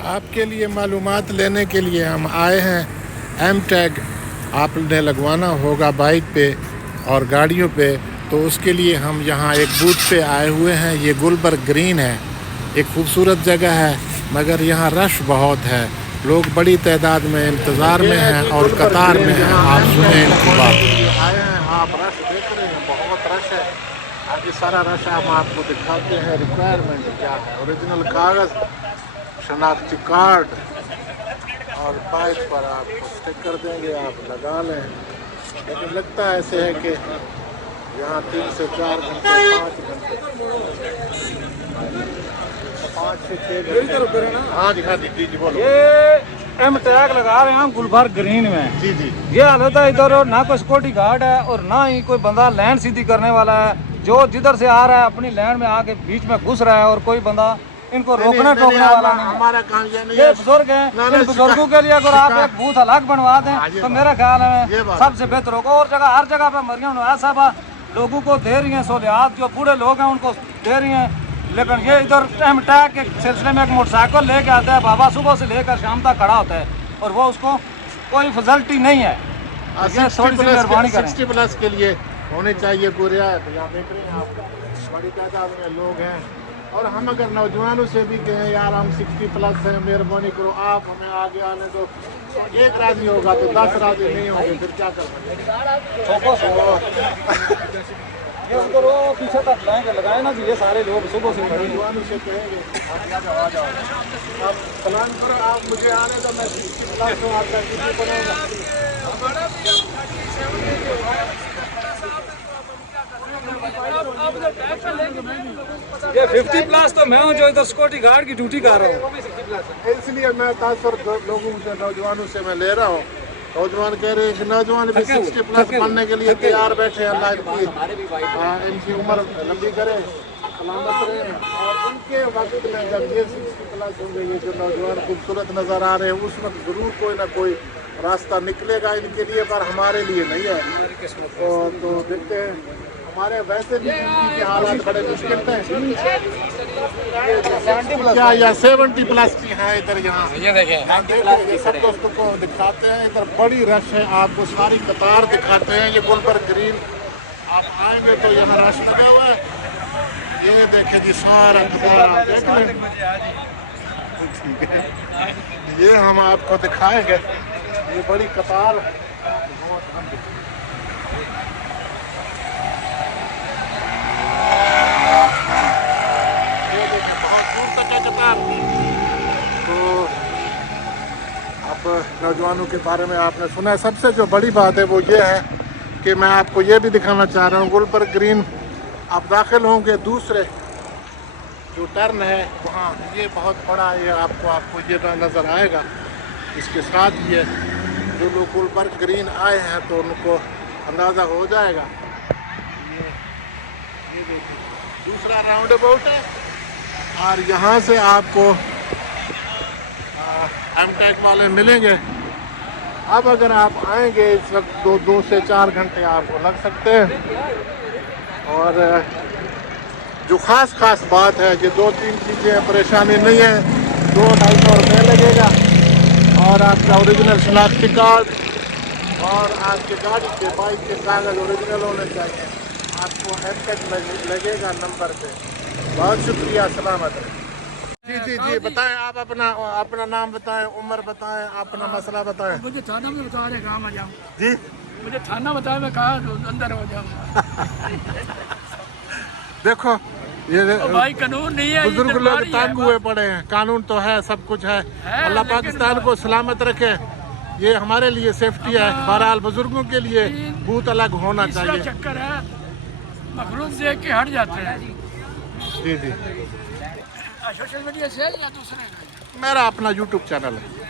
आपके लिए मालूमात लेने के लिए हम आए हैं। एम टैग आपने लगवाना होगा बाइक पे और गाड़ियों पे, तो उसके लिए हम यहाँ एक बूथ पे आए हुए हैं। ये गुलबर्ग ग्रीन है, एक खूबसूरत जगह है, मगर यहाँ रश बहुत है। लोग बड़ी तादाद में इंतज़ार में हैं और कतार में हैं। आप सुने इनकी बात। आए हैं, आप रश देख रहे हैं, बहुत रश है। आगे सारा रश हम आपको दिखाते हैं। रिक्वायरमेंट क्या है, ओरिजिनल कागज़, शनाख्ती कार्ड और बाइक पर आपको स्टिकर देंगे, आप लगा लें। लेकिन लगता है ऐसे है कि यहाँ 3 से 4 घंटे, 5 घंटे, 5 से 6 घंटे। हाँ जी जी बोलो। ये एम टैग लगा रहे हैं गुलबर्ग ग्रीन में। जी जी। ये हालत है, इधर ना कोई सिक्योरिटी गार्ड है और ना ही कोई बंदा लैंड सीधी करने वाला है। जो जिधर से आ रहा है अपनी लैंड में आके बीच में घुस रहा है और कोई बंदा इनको रोकने टोकने वाला नहीं। हमारा काम ये नहीं ये है। बुजुर्ग हैं, इन बुजुर्गों के लिए अगर आप एक बूथ अलग बनवा दें तो मेरा ख्याल है सबसे बेहतर होगा। और जगह हर जगह पे मरियम नवाज साहब लोगों को दे रही हैं सहूलियात, जो बूढ़े लोग हैं उनको दे रही हैं। लेकिन ये इधर एम टैग के सिलसिले में एक मोटरसाइकिल लेके आता है, बाबा सुबह से लेकर शाम तक खड़ा होता है और वो उसको कोई फैसिलिटी नहीं है। ये थोड़ी सी मेहरबानी करें। 60 प्लस के लिए होने चाहिए पूरे। यहाँ देख रहे हैं आप, बड़ी तादाद में लोग हैं। और हम अगर नौजवानों से भी कहें यार हम 60 प्लस हैं, मेहरबानी करो आप हमें आगे आने दो, एक राजी होगा तो 10 राजी नहीं होंगे, फिर क्या कर ये उनको रो पीछे तक लाएंगे लगाए ना जी। ये सारे लोग सुबह से नौजवानों से कहेंगे आ जाओ आप प्लान करो, आप मुझे आने दो, मैं 60 प्लस हूँ, आपका किसी बनेगा। ये 50 प्लस तो मैं हूँ जो इधर सिक्योरिटी गार्ड की ड्यूटी कर रहा हूँ। इसलिए मैं तासर लोगों से, नौजवानों से मैं ले रहा हूँ। नौजवान कह रहे हैं कि नौजवान भी 60 प्लस बनने के लिए तैयार बैठे हैं। अल्लाह इनकी उम्र लंबी करे, सलामत रहे। और उनके वक्त में जब ये 60 प्लस होंगे, ये जो नौजवान खूबसूरत नज़र आ रहे हैं, उस वक्त ज़रूर कोई ना कोई रास्ता निकलेगा इनके लिए, पर हमारे लिए नहीं है। तो देखते हैं। हमारे वैसे भी जिंदगी के हालात बड़े मुश्किल थे। क्या या 70 प्लस की है इधर। यहाँ ये देखें, सब दोस्तों को दिखाते हैं। इधर बड़ी रश है, आपको सारी कतार दिखाते हैं। ये गुलबर्ग ग्रीन आप आएंगे तो यहाँ रश लगा हुआ है। ये देखें जी, सारा कतार आप देख लें। ठीक है, ये हम आपको दिखाएंगे। ये बड़ी कतार तो अब नौजवानों के बारे में आपने सुना है। सबसे जो बड़ी बात है वो ये है कि मैं आपको ये भी दिखाना चाह रहा हूँ, गुलबर्ग ग्रीन आप दाखिल होंगे, दूसरे जो टर्न है वहाँ ये बहुत बड़ा ये आपको ये नज़र आएगा। इसके साथ ये जो लोग गुलबर्ग ग्रीन आए हैं तो उनको अंदाज़ा हो जाएगा। ये देखिए दूसरा राउंड अबाउट है और यहाँ से आपको एम टैग वाले मिलेंगे। अब अगर आप आएंगे इस वक्त 2 से 4 घंटे आपको लग सकते हैं। और जो ख़ास बात है कि 2-3 चीज़ें परेशानी नहीं है। 200-250 रुपये लगेगा और आपका ओरिजिनल शनाख्ती कार्ड और आपके गाड़ी के बाइक के कागज़ ओरिजिनल होने चाहिए। आपको एम टैग लगेगा नंबर पे। बहुत शुक्रिया, सलामत रहे। जी बताएं, आप अपना नाम बताएं, उम्र बताएं, अपना मसला बताएं। मुझे थाना में बता रहे कहाँ आ जाऊँ जी, मुझे थाना बताया मैं कहाँ अंदर हो जाऊँगा। देखो ये भाई कानून नहीं है, बुजुर्ग लोग तंग हुए पड़े हैं। कानून तो है, सब कुछ है। अल्लाह पाकिस्तान को सलामत रखे। ये हमारे लिए सेफ्टी है। बहरहाल बुजुर्गों के लिए बूथ अलग होना चाहिए। चक्कर है, मखलूक देख के हट जाते हैं। जी सोशल मीडिया से या दूसरे? मेरा अपना YouTube चैनल है।